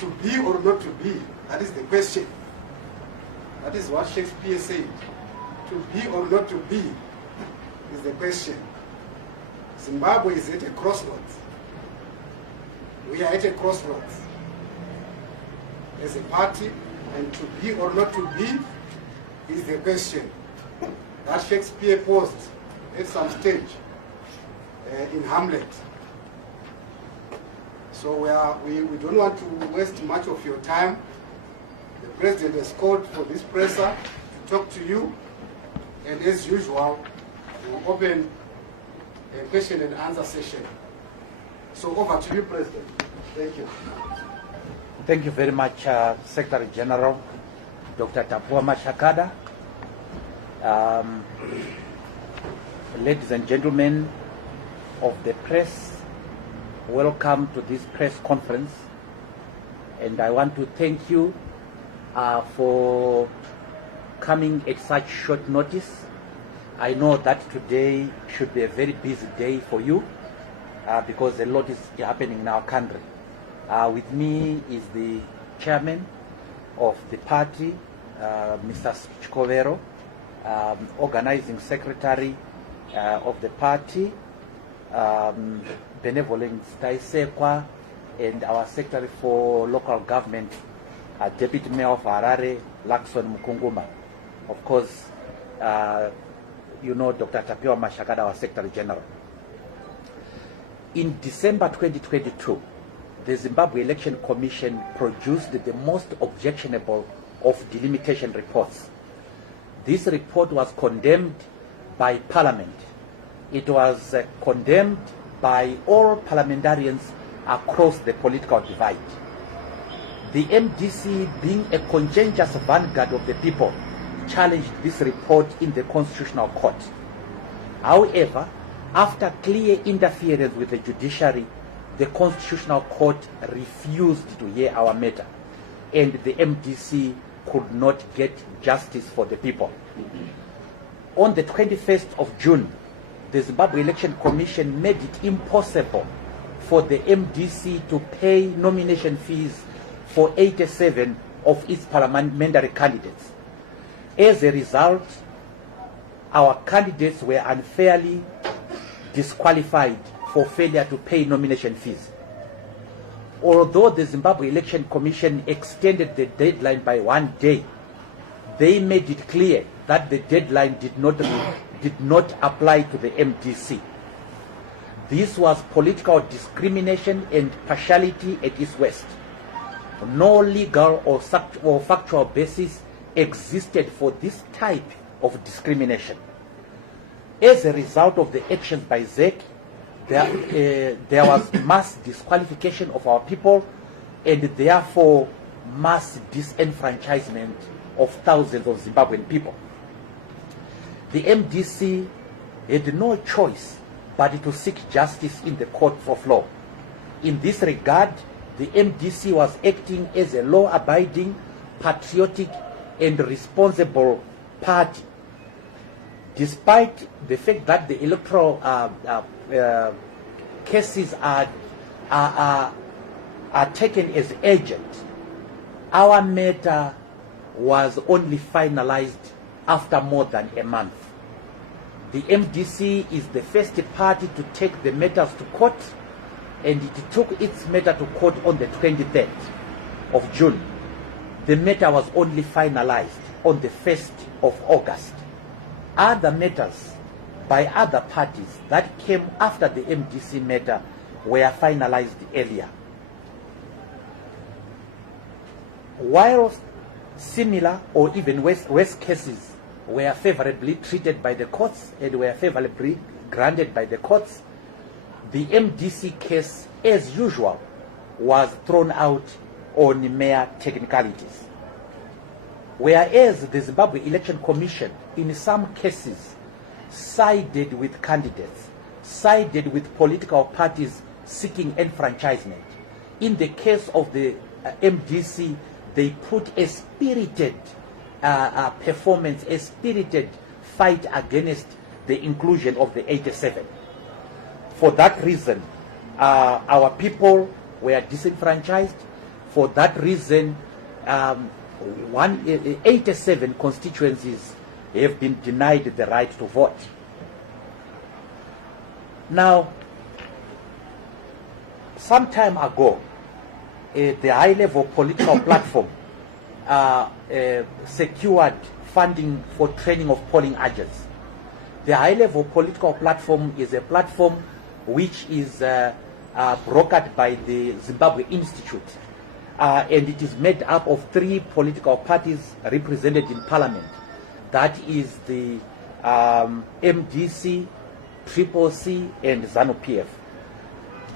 To be or not to be, that is the question. That is what Shakespeare said. To be or not to be is the question. Zimbabwe is at a crossroads. We are at a crossroads as a party, and to be or not to be is the question that Shakespeare posed at some stage in Hamlet. So we don't want to waste much of your time. The President has called for this presser to talk to you, and as usual, we'll open a question and answer session. So over to you, President. Thank you. Thank you very much, Secretary General, Dr. Tapua Mashakada. Ladies and gentlemen of the press, welcome to this press conference. And I want to thank you for coming at such short notice. I know that today should be a very busy day for you because a lot is happening in our country. With me is the chairman of the party, Mr. Chikovero, organizing secretary of the party, Benevolence Taisekwa, and our secretary for local government, Deputy Mayor of Harare, Lakson Mukunguma. Of course, you know Dr. Tapua Mashakada, our secretary general. In December 2022, the Zimbabwe Election Commission produced the most objectionable of delimitation reports. This report was condemned by Parliament. It was condemned by all parliamentarians across the political divide. The MDC, being a conscientious vanguard of the people, challenged this report in the Constitutional Court. However, after clear interference with the judiciary, the Constitutional Court refused to hear our matter, and the MDC could not get justice for the people. On the 21st of June, the Zimbabwe Election Commission made it impossible for the MDC to pay nomination fees for 87 of its parliamentary candidates. As a result, our candidates were unfairly disqualified for failure to pay nomination fees. Although the Zimbabwe Election Commission extended the deadline by 1 day, they made it clear that the deadline did not apply to the MDC. This was political discrimination and partiality at its worst. No legal or factual basis existed for this type of discrimination. As a result of the actions by ZEC, there was mass disqualification of our people and therefore mass disenfranchisement of thousands of Zimbabwean people. The MDC had no choice but to seek justice in the court of law. In this regard, the MDC was acting as a law-abiding, patriotic, and responsible party. Despite the fact that the electoral cases are taken as urgent, our matter was only finalized after more than a month. The MDC is the first party to take the matters to court, and it took its matter to court on the 23rd of June. The matter was only finalized on the 1st of August. Other matters by other parties that came after the MDC matter were finalized earlier. While similar or even worse cases were favorably treated by the courts and were favorably granted by the courts, the MDC case, as usual, was thrown out on mere technicalities. Whereas the Zimbabwe Election Commission, in some cases, sided with candidates, sided with political parties seeking enfranchisement. In the case of the MDC, they put a spirited performance, a spirited fight against the inclusion of the 87. For that reason, our people were disenfranchised. For that reason, 87 constituencies have been denied the right to vote. Now, some time ago, the high-level political platform secured funding for training of polling agents. The high-level political platform is a platform which is brokered by the Zimbabwe Institute, and it is made up of 3 political parties represented in parliament. That is the MDC, Triple C, and ZANU-PF.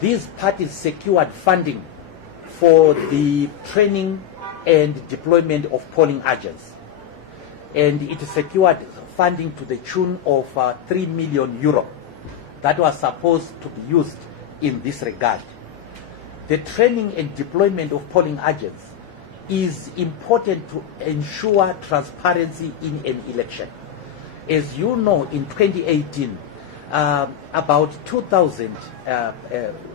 These parties secured funding for the training and deployment of polling agents, and it secured funding to the tune of 3 million euro that was supposed to be used in this regard. The training and deployment of polling agents is important to ensure transparency in an election. As you know, in 2018, about 2,000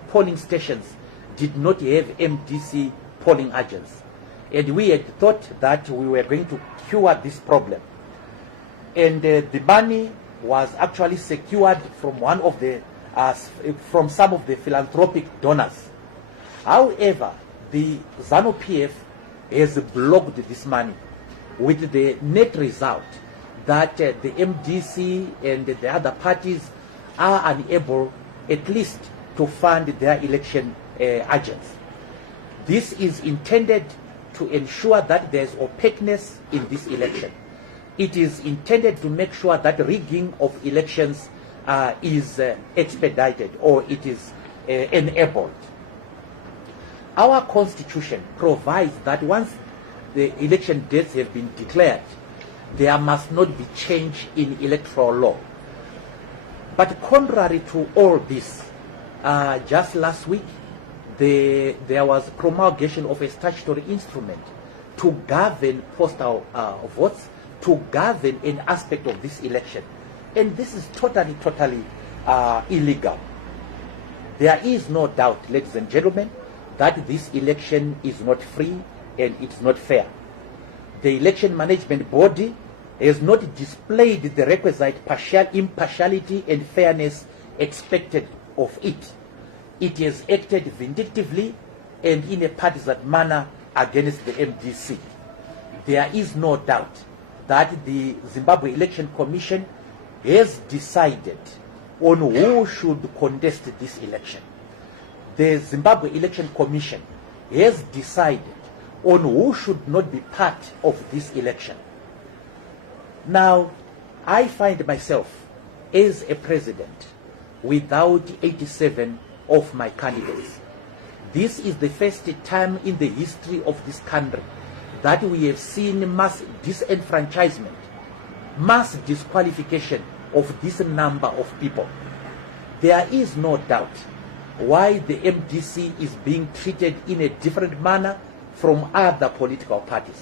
polling stations did not have MDC polling agents. And we had thought that we were going to cure this problem. And the money was actually secured from from some of the philanthropic donors. However, the ZANU-PF has blocked this money, with the net result that the MDC and the other parties are unable at least to fund their election agents. This is intended to ensure that there is opaqueness in this election. It is intended to make sure that rigging of elections is expedited, or it is enabled. Our constitution provides that once the election dates have been declared, there must not be change in electoral law. But contrary to all this, just last week, there was promulgation of a statutory instrument to govern postal votes, to govern an aspect of this election. And this is totally illegal. There is no doubt, ladies and gentlemen, that this election is not free and it's not fair. The election management body has not displayed the requisite impartiality and fairness expected of it. It has acted vindictively and in a partisan manner against the MDC. There is no doubt that the Zimbabwe Election Commission has decided on who should contest this election. The Zimbabwe Election Commission has decided on who should not be part of this election. Now, I find myself as a president without 87 of my candidates. This is the first time in the history of this country that we have seen mass disenfranchisement, mass disqualification of this number of people. There is no doubt why the MDC is being treated in a different manner from other political parties.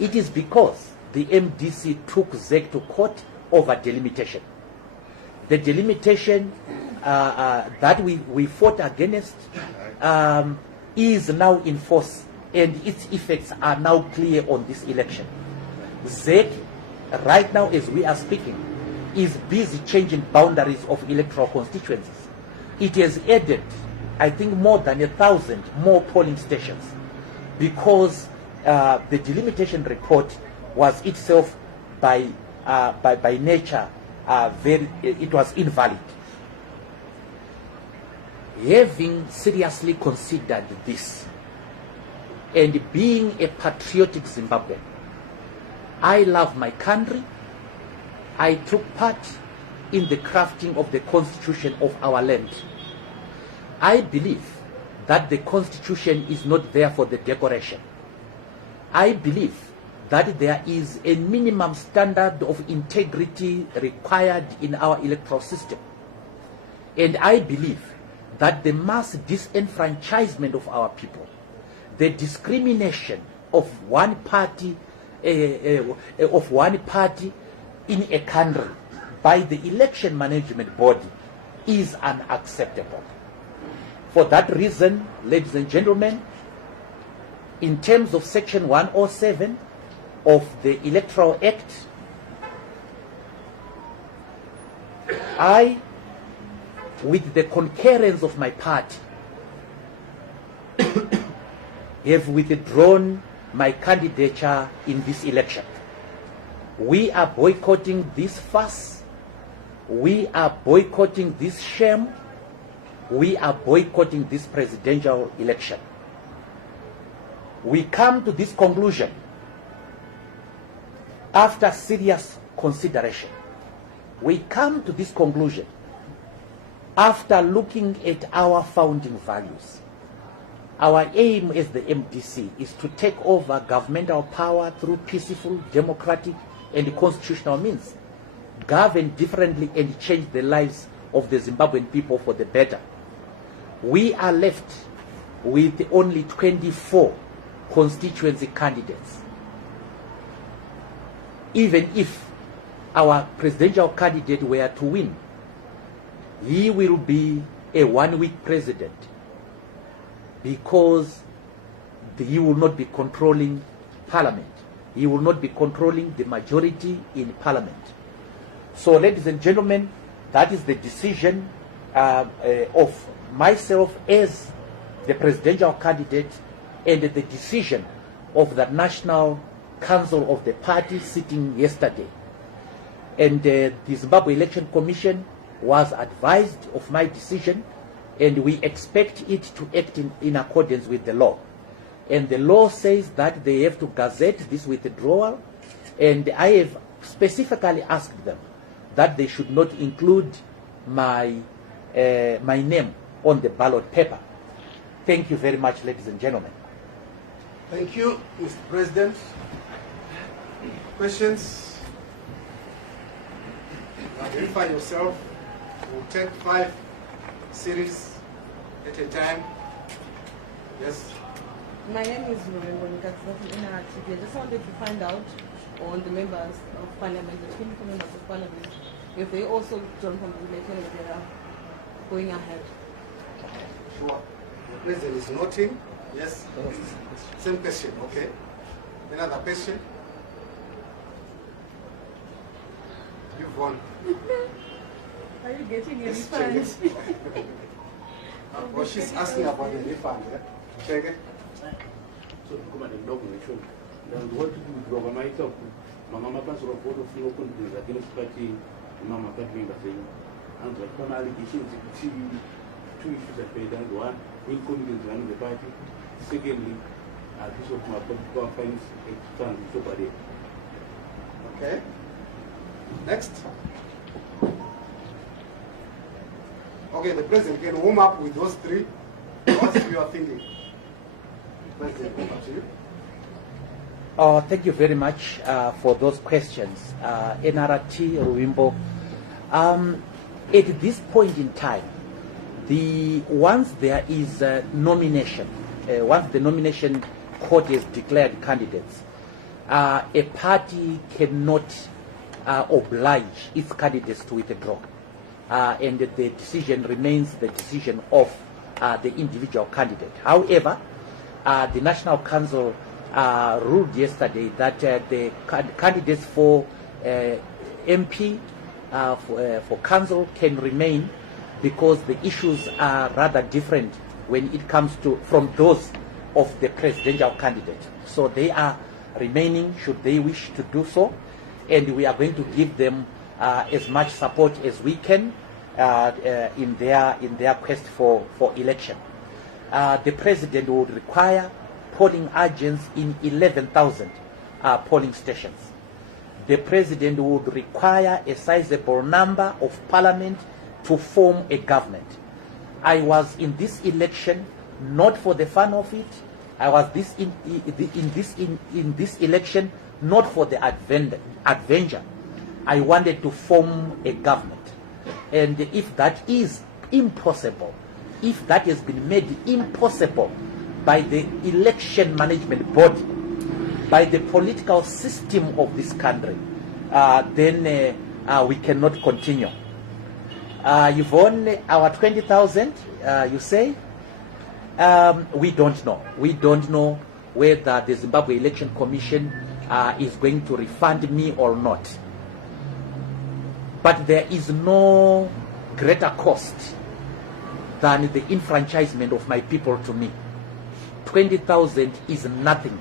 It is because the MDC took ZEC to court over delimitation. The delimitation that we fought against is now in force, and its effects are now clear on this election. ZEC, right now as we are speaking, is busy changing boundaries of electoral constituencies. It has added, I think, more than 1,000 more polling stations, because the delimitation report was itself by nature it was invalid. Having seriously considered this, and being a patriotic Zimbabwean, I love my country. I took part in the crafting of the constitution of our land. I believe that the constitution is not there for the decoration. I believe that there is a minimum standard of integrity required in our electoral system. And I believe that the mass disenfranchisement of our people, the discrimination of one party in a country by the election management body is unacceptable. For that reason, ladies and gentlemen, in terms of Section 107 of the Electoral Act, I, with the concurrence of my party, have withdrawn my candidature in this election. We are boycotting this farce. We are boycotting this shame. We are boycotting this presidential election. We come to this conclusion after serious consideration. We come to this conclusion after looking at our founding values. Our aim as the MDC is to take over governmental power through peaceful, democratic, and constitutional means, govern differently and change the lives of the Zimbabwean people for the better. We are left with only 24 constituency candidates. Even if our presidential candidate were to win, he will be a one-week president because he will not be controlling parliament. He will not be controlling the majority in parliament. So, ladies and gentlemen, that is the decision of myself as the presidential candidate and the decision of the National Council of the party sitting yesterday. And the Zimbabwe Election Commission was advised of my decision, and we expect it to act in accordance with the law. And the law says that they have to gazette this withdrawal, and I have specifically asked them that they should not include my name on the ballot paper. Thank you very much, ladies and gentlemen. Thank you, Mr. President. Questions? Identify yourself. We'll take 5 series at a time. Yes. My name is Mwonzora from NRTV. I just wanted to find out on the members of parliament, the 24 members of parliament, if they also join from the election, if they are going ahead. Sure. The president is noting. Yes. Same question. Okay. Another question? You've won. Are you getting a Yes, refund? check it. Well, she's asking about the refund. Yeah? Check it. So come on, the dog in the show. Then what to do with Roba myself? Mama Pans of photo of no countries against party, Mama Catherine saying, and like one allegations, you could see 2 issues that pay down. One, inconvenience running the party. Secondly, this was my political offense, expand so bad. Okay. Next. Okay, the president can warm up with those 3. What's your thinking? President, over to you. Thank you very much for those questions. NRT, Ruimbo. At this point in time, once there is a nomination, once the nomination court has declared candidates, a party cannot oblige its candidates to withdraw. And the decision remains the decision of the individual candidate. However, the National Council ruled yesterday that the candidates for MP, for council can remain because the issues are rather different when it comes to from those of the presidential candidate. So they are remaining should they wish to do so, and we are going to give them as much support as we can in their quest for election. The president would require polling agents in 11,000 polling stations. The president would require a sizable number of parliament to form a government. I was in this election not for the fun of it. I was in this election not for the adventure. I wanted to form a government. And if that is impossible, if that has been made impossible by the election management body, by the political system of this country, then we cannot continue. You've won our 20,000, you say? We don't know. We don't know whether the Zimbabwe Election Commission is going to refund me or not. But there is no greater cost than the enfranchisement of my people to me. 20,000 is nothing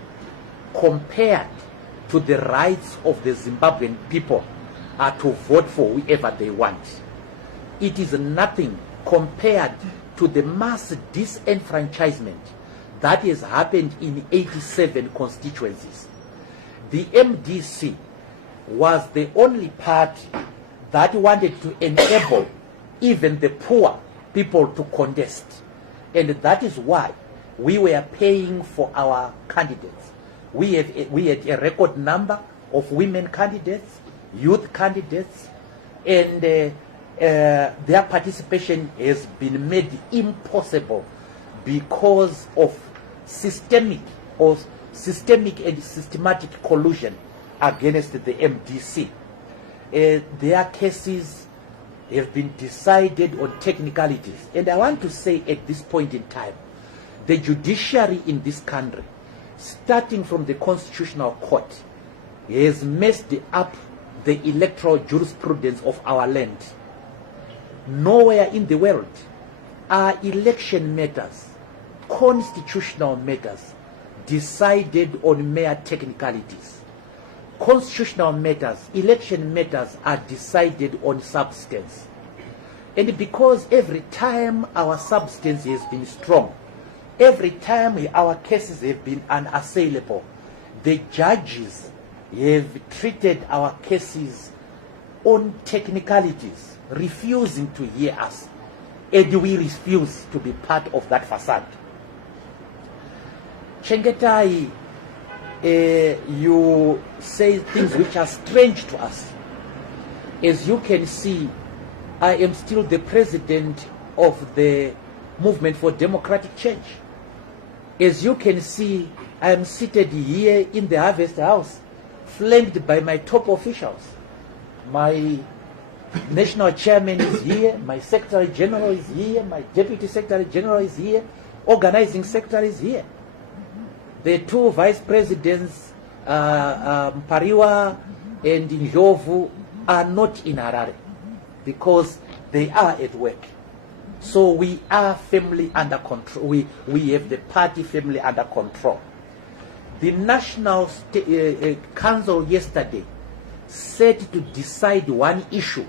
compared to the rights of the Zimbabwean people to vote for whoever they want. It is nothing compared to the mass disenfranchisement that has happened in 87 constituencies. The MDC was the only party that wanted to enable even the poor people to contest. And that is why we were paying for our candidates. We had a record number of women candidates, youth candidates, and their participation has been made impossible because of systemic and systematic collusion against the MDC. Their cases have been decided on technicalities. And I want to say at this point in time, the judiciary in this country, starting from the Constitutional Court, has messed up the electoral jurisprudence of our land. Nowhere in the world are election matters, constitutional matters, decided on mere technicalities. Constitutional matters, election matters are decided on substance. And because every time our substance has been strong, every time our cases have been unassailable, the judges have treated our cases on technicalities, refusing to hear us. And we refuse to be part of that facade. Chengetai, you say things which are strange to us. As you can see, I am still the president of the Movement for Democratic Change. As you can see, I am seated here in the Harvest House, flanked by my top officials. My national chairman is here, my secretary general is here, my deputy secretary general is here, organizing secretary is here. The two vice presidents, Pariwa and Njovu, are not in Harare because they are at work. So we are firmly under control. We have the party firmly under control. The National Council yesterday said to decide one issue,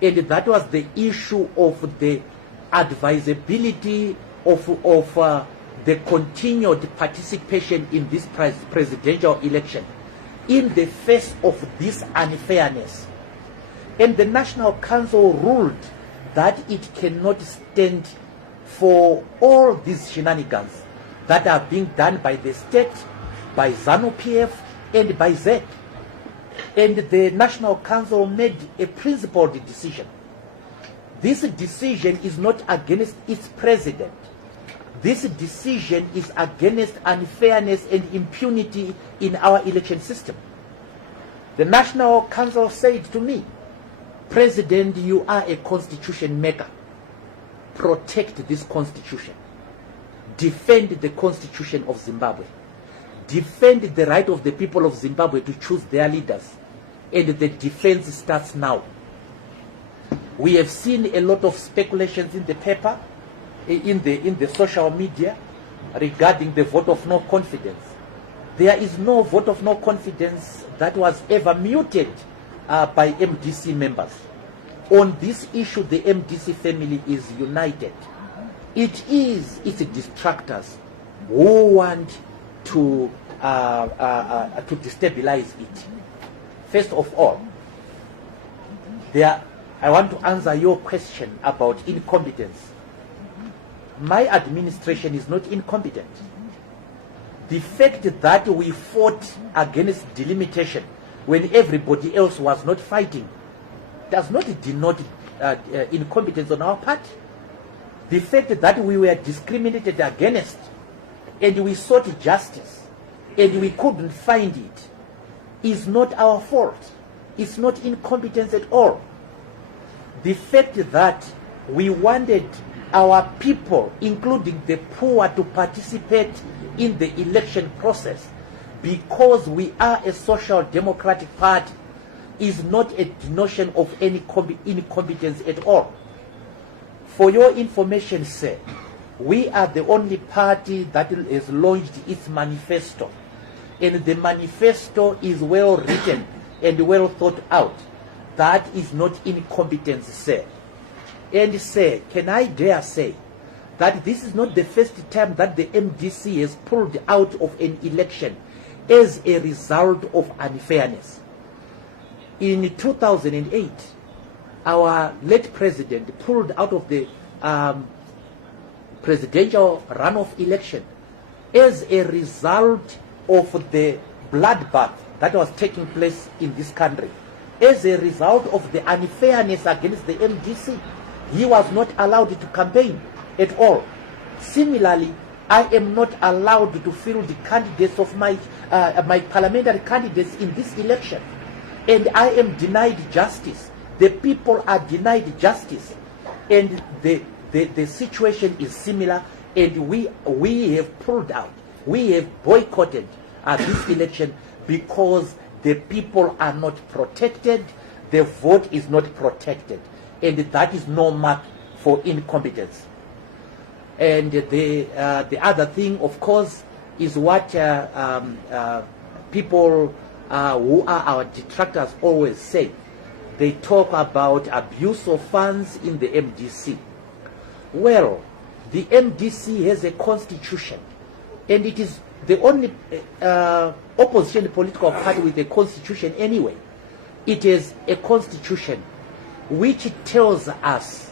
and that was the issue of the advisability of the continued participation in this presidential election in the face of this unfairness. And the National Council ruled that it cannot stand for all these shenanigans that are being done by the state, by ZANU-PF, and by ZEC. And the National Council made a principled decision. This decision is not against its president. This decision is against unfairness and impunity in our election system. The National Council said to me, President, you are a constitution maker. Protect this constitution. Defend the constitution of Zimbabwe. Defend the right of the people of Zimbabwe to choose their leaders. And the defense starts now. We have seen a lot of speculations in the paper, in the social media, regarding the vote of no confidence. There is no vote of no confidence that was ever muted by MDC members. On this issue, the MDC family is united. It is its distractors who want to destabilize it. First of all, I want to answer your question about incompetence. My administration is not incompetent. The fact that we fought against delimitation when everybody else was not fighting does not denote incompetence on our part. The fact that we were discriminated against and we sought justice and we couldn't find it is not our fault. It's not incompetence at all. The fact that we wanted our people, including the poor, to participate in the election process because we are a social democratic party is not a notion of any incompetence at all. For your information, sir, we are the only party that has launched its manifesto, and the manifesto is well written and well thought out. That is not incompetence, sir. And sir, can I dare say that this is not the first time that the MDC has pulled out of an election as a result of unfairness. In 2008, our late president pulled out of the presidential runoff election as a result of the bloodbath that was taking place in this country. As a result of the unfairness against the MDC, he was not allowed to campaign at all. Similarly, I am not allowed to field the candidates of my parliamentary candidates in this election, and I am denied justice. The people are denied justice, and the situation is similar. And we have pulled out, we have boycotted this election because the people are not protected, the vote is not protected, and that is no mark for incompetence. And the other thing, of course, is what people who are our detractors always say. They talk about abuse of funds in the MDC. Well, the MDC has a constitution, and it is the only opposition political party with a constitution anyway. It is a constitution which tells us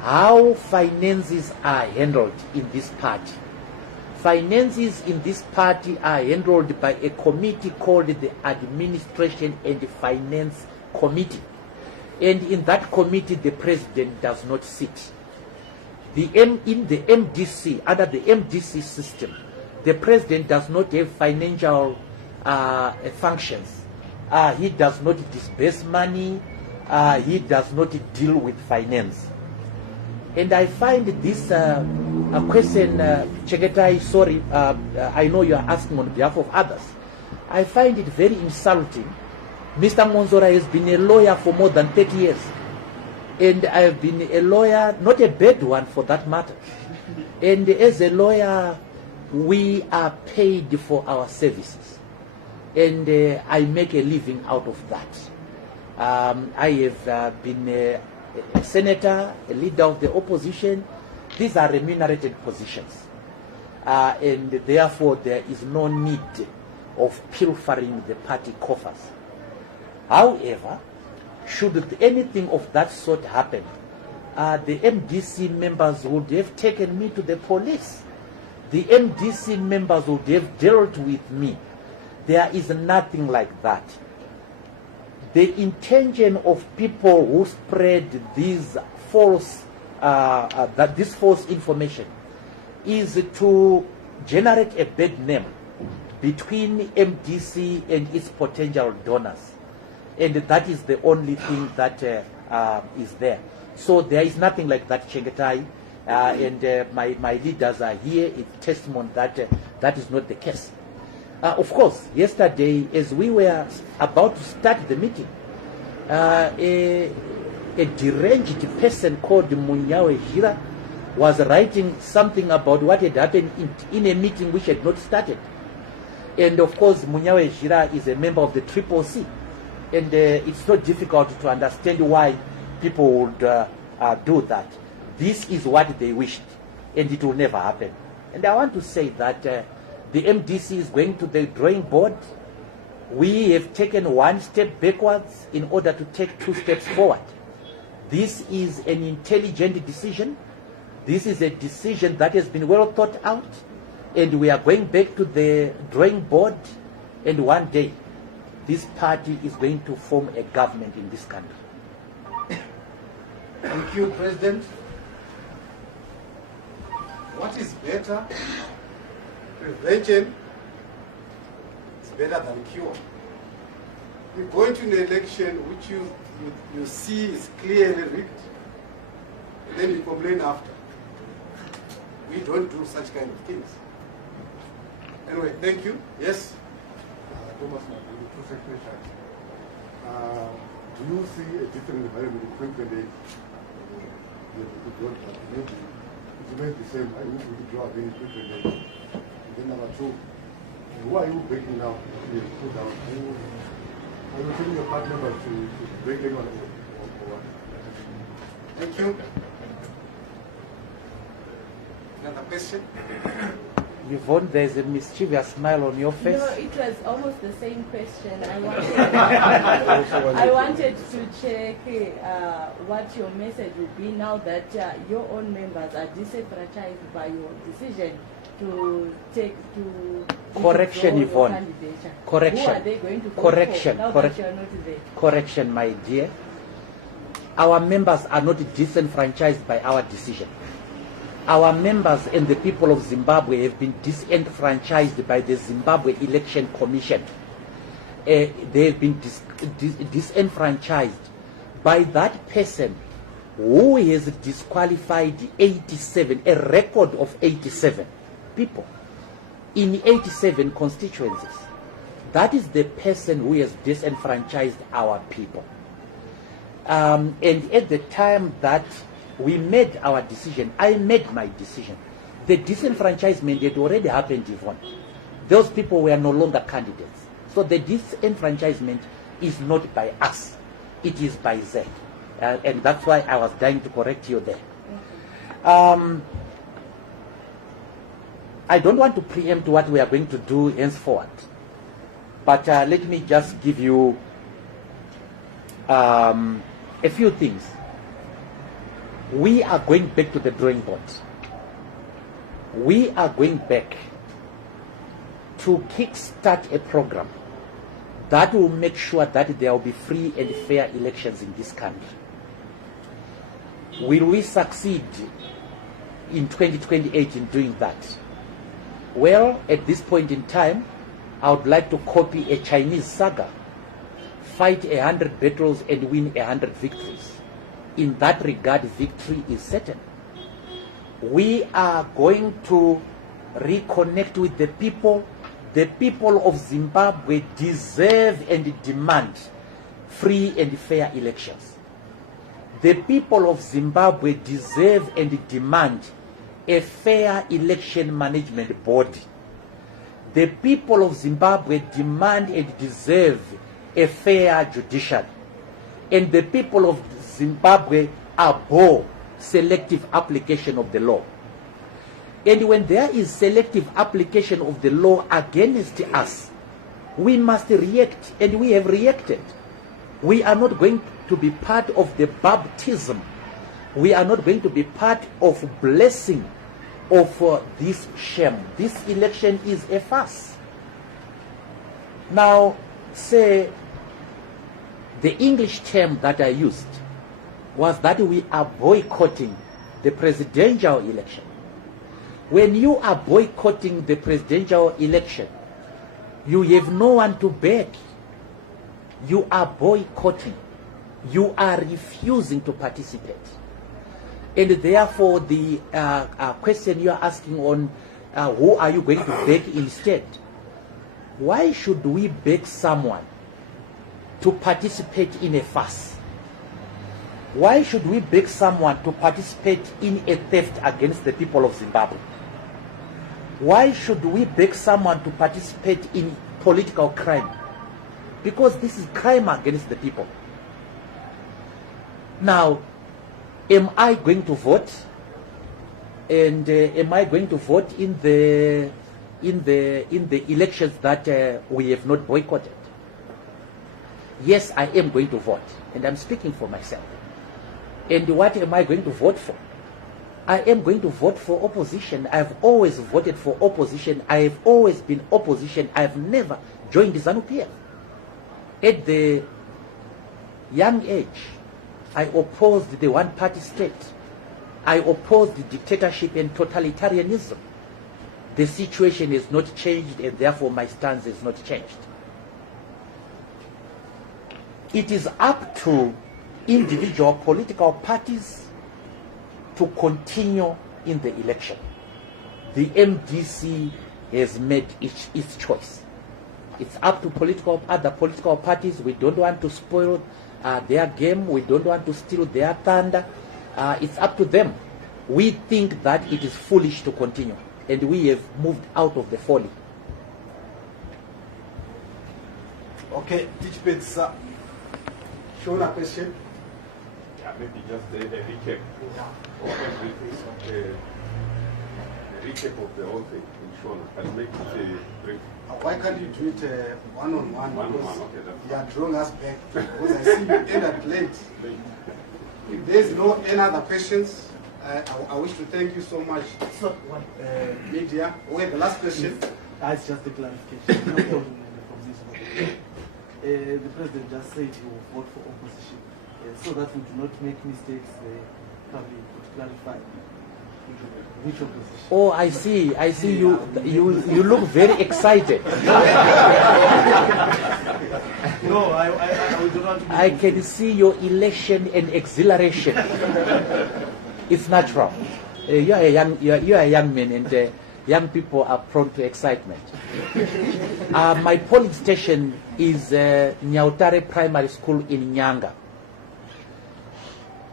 how finances are handled in this party. Finances in this party are handled by a committee called the Administration and Finance Committee. And in that committee, the president does not sit. In the MDC, under the MDC system, the president does not have financial functions. He does not disburse money. He does not deal with finance. And I find this a question, Chegetai, sorry, I know you are asking on behalf of others. I find it very insulting. Mr. Mwonzora has been a lawyer for more than 30 years. And I have been a lawyer, not a bad one for that matter. And as a lawyer, we are paid for our services. And I make a living out of that. I have been a senator, a leader of the opposition. These are remunerated positions. And therefore, there is no need of pilfering the party coffers. However, should anything of that sort happen, the MDC members would have taken me to the police. The MDC members would have dealt with me. There is nothing like that. The intention of people who spread this false information is to generate a bad name between MDC and its potential donors. And that is the only thing that is there. So there is nothing like that, Chengetai. And my leaders are here. It's testimony that that is not the case. Of course, yesterday, as we were about to start the meeting, a deranged person called Mwonzora was writing something about what had happened in a meeting which had not started. And of course, Mwonzora is a member of the CCC. And it's not difficult to understand why people would do that. This is what they wished, and it will never happen. And I want to say that the MDC is going to the drawing board. We have taken one step backwards in order to take 2 steps forward. This is an intelligent decision. This is a decision that has been well thought out, and we are going back to the drawing board, and one day this party is going to form a government in this country. Thank you, President. What is better? Prevention is better than cure. You go into an election which you see is clearly rigged, and then you complain after. We don't do such kind of things. Anyway, thank you. Yes? Thomas, two secretaries. Do you see a different environment in 2028? It remains the same. I will withdraw again in 2028. And then number two, who are you breaking now? Put down. Are you telling your part members to break anyone or what? Thank you. Another question? Yvonne, there's a mischievous smile on your face. No, it was almost the same question. I wanted to check what your message would be now that your own members are disenfranchised by your decision to take to Correction, withdraw your Yvonne. candidature. Correction. Who are they going to vote Correction. for now Correct. that you are not there? Correction, my dear. Our members are not disenfranchised by our decision. Our members and the people of Zimbabwe have been disenfranchised by the Zimbabwe Election Commission. They have been disenfranchised by that person who has disqualified 87, a record of 87 people in 87 constituencies. That is the person who has disenfranchised our people. And at the time that we made our decision, I made my decision. The disenfranchisement had already happened, Yvonne. Those people were no longer candidates. So the disenfranchisement is not by us. It is by them. And that's why I was dying to correct you there. I don't want to preempt what we are going to do henceforward. But let me just give you a few things. We are going back to the drawing board. We are going back to kickstart a program that will make sure that there will be free and fair elections in this country. Will we succeed in 2028 in doing that? Well, at this point in time, I would like to copy a Chinese saga. Fight 100 battles and win 100 victories. In that regard, victory is certain. We are going to reconnect with the people. The people of Zimbabwe deserve and demand free and fair elections. The people of Zimbabwe deserve and demand a fair election management body. The people of Zimbabwe demand and deserve a fair judiciary. And the people of Zimbabwe abhor selective application of the law. And when there is selective application of the law against us, we must react, and we have reacted. We are not going to be part of the baptism. We are not going to be part of blessing of this shame. This election is a farce. Now, say, the English term that I used was that we are boycotting the presidential election. When you are boycotting the presidential election, you have no one to beg. You are boycotting. You are refusing to participate. And therefore, the question you are asking on who are you going to beg instead? Why should we beg someone to participate in a farce? Why should we beg someone to participate in a theft against the people of Zimbabwe? Why should we beg someone to participate in political crime? Because this is crime against the people. Now, am I going to vote? And am I going to vote in the elections that we have not boycotted? Yes, I am going to vote, and I'm speaking for myself. And what am I going to vote for? I am going to vote for opposition. I've always voted for opposition. I have always been opposition. I've never joined ZANU-PF. At the young age, I opposed the one-party state. I opposed the dictatorship and totalitarianism. The situation has not changed, and therefore my stance has not changed. It is up to individual political parties to continue in the election. the MDC has made its choice. It's up to other political parties. We don't want to spoil their game. We don't want to steal their thunder. It's up to them. We think that it is foolish to continue, and we have moved out of the folly. Okay, teach sir. Show a question. Yeah, maybe just a recap of everything. A recap of the whole thing in Shona. Can you make it brief? Why can't you do it one-on-one? One-on-one, okay, that's You are drawing us back because I see you end at late. If there's no any other questions, I wish to thank you so much. So, what, Media. Okay, the last question. that's just a clarification. No problem from this one. The president just said he will vote for opposition. So that we do not make mistakes, probably could clarify which opposition. Oh, I see. You look very excited. No, I do not. I can see your elation and exhilaration. It's natural. You are a young man, and young people are prone to excitement. My polling station is Nyautare Primary School in Nyanga.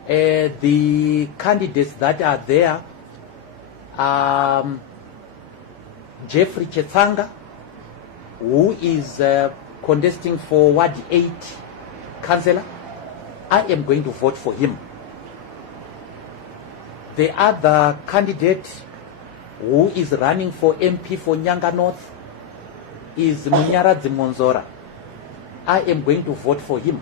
The candidates that are there are Jeffrey Chetanga, who is contesting for Ward 8 councillor. I am going to vote for him. The other candidate who is running for MP for Nyanga North is Mwonzora. I am going to vote for him.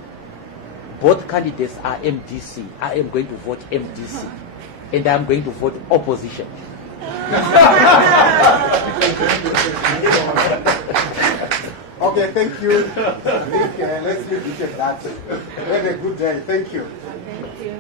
Both candidates are MDC. I am going to vote MDC. And I am going to vote opposition. Okay, thank you. I think, let's leave it at that. Have a good day. Thank you. Thank you.